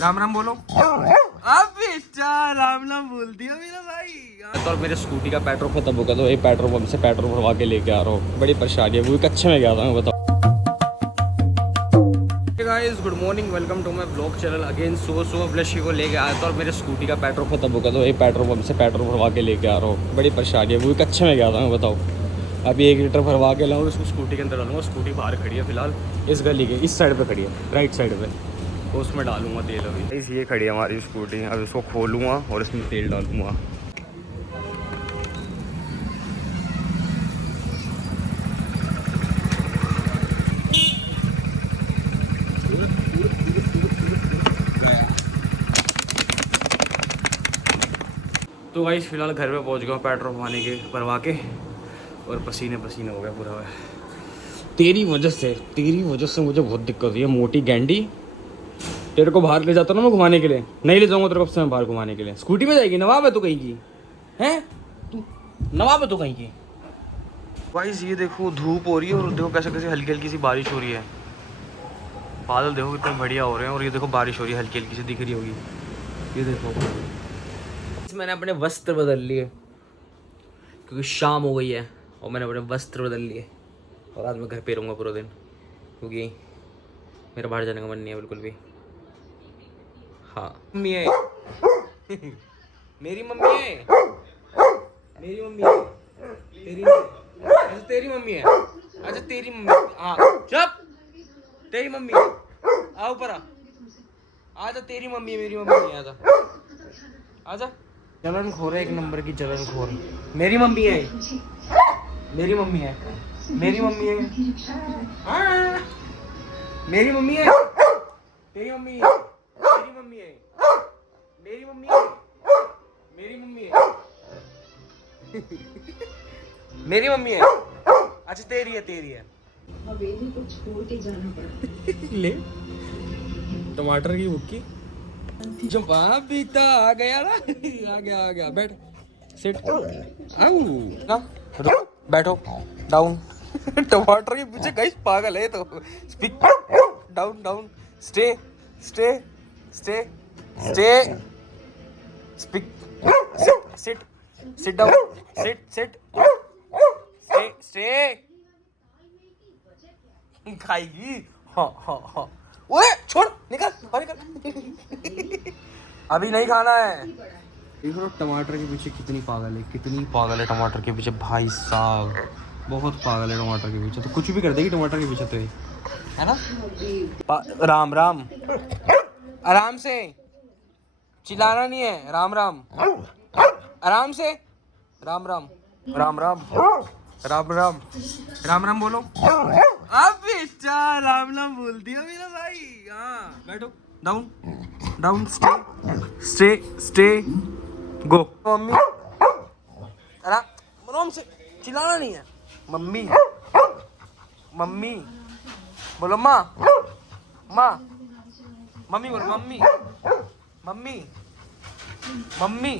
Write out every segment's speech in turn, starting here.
राम राम बोलो। अब बेटा राम राम बोल दिया मेरा भाई। तो मेरे स्कूटी का पेट्रोल खत्म हो गया, तो ये पेट्रोल पंप से पेट्रोल भरवा के लेके आ रहा हूँ। बड़ी परेशानी है, वो कच्चे में गया था मैं, बताओ। Guys good morning, welcome to my blog channel again. सुबह ब्लशी को लेके आया था और मेरे स्कूटी का पेट्रोल खत्म हो गया, तो ये पेट्रोल पंप से पेट्रोल भरवा के लेके आ रहा हूँ। बड़ी परेशानी है, वो कच्चे में गया था मैं, बताओ। अभी 1 लीटर भरवा के लाऊँ, उसको स्कूटी के अंदर डालूंगा। स्कूटी बाहर खड़ी है फिलहाल, इस गली के इस साइड पे खड़ी है, राइट साइड पे, तो उसमें डालूंगा तेल। अभी ये खड़ी है हमारी स्कूटी, अब इसको खोलूँगा और इसमें तेल डालूँगा। तो गाइस फिलहाल घर पे पहुंच गया पेट्रोल भरवा के, और पसीने पसीने हो गया पूरा। तेरी वजह से मुझे बहुत दिक्कत हुई है, मोटी गैंडी। तेरे को बाहर ले जाता ना मैं घुमाने के लिए, नहीं ले जाऊंगा तेरे को से मैं बाहर घुमाने के लिए। स्कूटी पे जाएगी, नवाब है तू कहीं की, हैं तू नवाब है तू कहीं की। गाइस ये देखो धूप हो रही है, और देखो कैसे कैसे हल्की हल्की सी बारिश हो रही है। बादल देखो कितने बढ़िया हो रहे हैं, और ये देखो बारिश हो रही है, हल्की हल्की सी दिख रही होगी। ये देखो मैंने अपने वस्त्र बदल लिए क्योंकि शाम हो गई है, और मैंने अपने वस्त्र बदल लिए, और आज मैं घर पे रहूँगा पूरा दिन, क्योंकि मेरा बाहर जाने का मन नहीं है बिल्कुल भी। हाँ मम्मी है मेरी मम्मी है, मेरी मम्मी है, तेरी अच्छा तेरी मम्मी है, अच्छा तेरी मम्मी, हाँ चुप, तेरी मम्मी है, आओ ऊपर आजा, तेरी मम्मी है, मेरी मम्मी नहीं, आजा आजा। जलन खोर है, एक नंबर की जलन खोर। मेरी मम्मी है, मेरी मम्मी है, मेरी मम्मी है, हाँ मेरी मम्मी है, तेरी मम्मी है, मेरी मम्मी है, मेरी मम्मी है, मेरी मम्मी है मेरी मम्मी है, अच्छा तेरी है, तेरी है। हवेली को छोड़ के जाना पड़ा ले टमाटर की बुक्की जब बीता आ गया ना, आ गया बैठ, सिट, आऊ ना बैठो डाउन टमाटर के पीछे गाइस पागल है तो। Speak down down, stay stay stay stay, speak sit sit down, sit sit stay stay, खाएगी, हाँ हाँ हाँ। ओए छोड़, निकल बाहर निकल अभी नहीं खाना है। देखो टमाटर के पीछे कितनी पागल है टमाटर के पीछे, भाई साहब बहुत पागल है टमाटर के पीछे, तो कुछ भी कर देगी टमाटर के पीछे, तो ये है ना। राम राम, आराम से, चिल्लाना नहीं है, राम राम, आराम से, राम राम राम राम राम राम राम राम बोलो। अब बेटा राम राम बोल दिया मेरा भाई। हाँ बैठो, down down, stay stay stay, go. Mummy आराम से, चिल्लाना नहीं है। मम्मी मम्मी बोलो, माँ माँ, मम्मी बोलो, mummy mummy mummy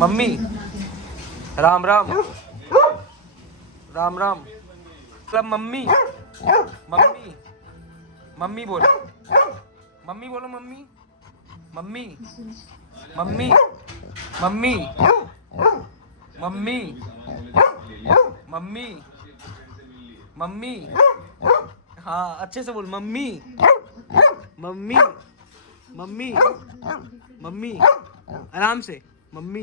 mummy, Ram Ram Ram Ram, मतलब मम्मी मम्मी मम्मी बोलो, मम्मी बोलो, mummy mummy mummy mummy mummy mummy mummy, हाँ अच्छे से बोल, मम्मी मम्मी मम्मी मम्मी, आराम से, मम्मी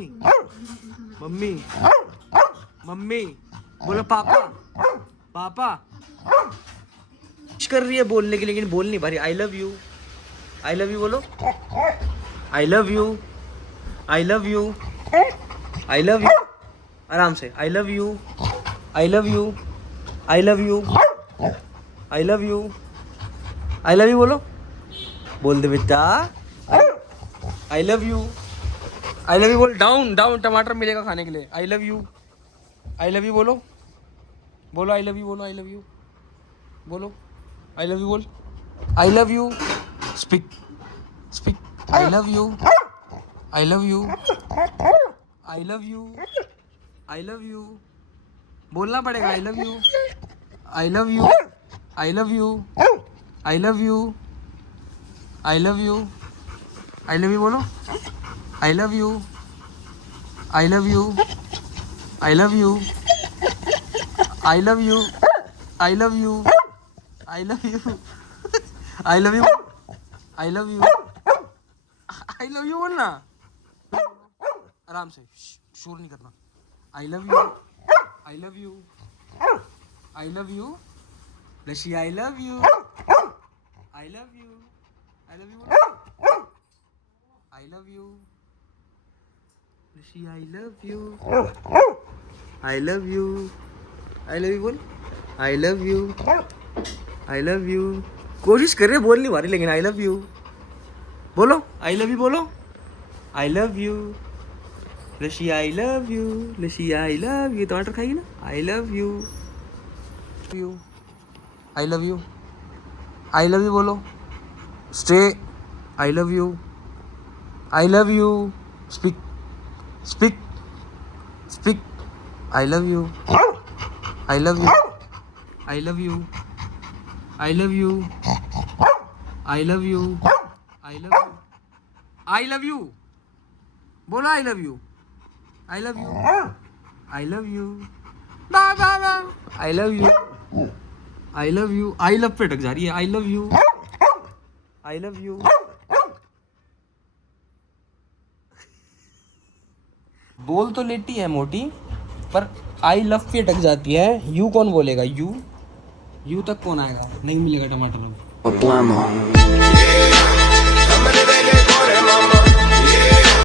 मम्मी मम्मी बोलो, पापा पापा। कर रही है बोलने की, लेकिन बोल नहीं पा रही। I love you, I love you बोलो, I love you, I love you, I love you, आराम से, I love you, I love you, I love you, I love you, I love you बोलो, बोल दे बेटा, I love you, I love you बोल, down down, टमाटर मिलेगा खाने के लिए। I love you, I love you बोलो, बोलो आई लव यू, बोलो आई लव यू, बोलो आई लव यू, बोल I love you, speak speak, I love you, I love you, I love you, I love you, बोलना पड़ेगा, I love you, I love you, I love you, I love you, I love you बोलो, I love you, I love you, I love you, I love you, I love you, I love you, I love you, I love you, I love you बोलना आराम से, शोर नहीं करना। I love you, I love you, I love you, लशी I love you, I love you, I love you, I love you, लशी I love you, I love you, I love you बोल, I love you, I love you. कोशिश कर रहे बोल नहीं पा रही लेकिन आई लव यू बोलो, आई लव यू बोलो, आई लव यू, लशी आई लव यू, लशी आई लव यू। टमाटर खाएगी ना, I love you, you, I love you, I love you बोलो, stay, I love you, I love you, speak, speak, speak, I love you, I love you, I love you, I love you, I love you, I love you, I love you बोलो, I love you, I love you, I love you, I love you, I love you, I love पे अटक जा रही है, आई love you, I love you. बोल तो लेती है मोटी पर आई लव पे अटक जाती है। यू कौन बोलेगा, यू तक कौन आएगा, नहीं मिलेगा टमाटर।